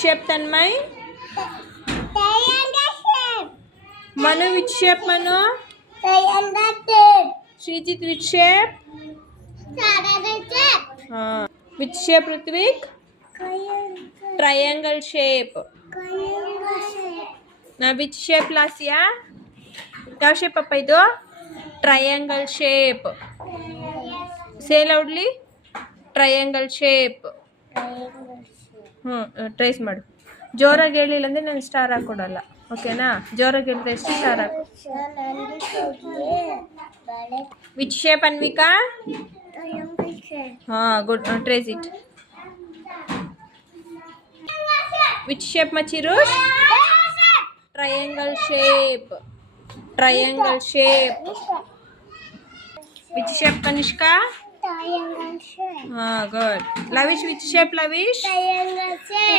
shape Tanmay? Triangle shape. Manu, which shape Manu? Triangle shape. Srijit, which shape? Triangle shape. Which shape Ritvik? Triangle. Triangle shape. Triangle shape. Now which shape Lasya? ಯಾವ shape ಅಪ್ಪ ಇದು? Triangle shape. Say loudly. Triangle shape. Triangle shape. Trace ಮಾಡು. ಜೋರಾಗಿ ಹೇಳಿಲ್ಲ ಅಂದರೆ ನಾನು star ಹಾಕ್ಕೊಡಲ್ಲ, ಓಕೆನಾ? ಜೋರಾಗಿ ಹೇಳಿದ್ರೆ ಎಷ್ಟು ಸ್ಟಾರ್ ಹಾಕು. Which shape Anvika? Triangle shape. Good. Trace it. Which shape Machirush? Triangle shape. Triangle shape. Which shape Kanishka? Triangle shape. Good. Lavish, which shape Lavish? Triangle shape.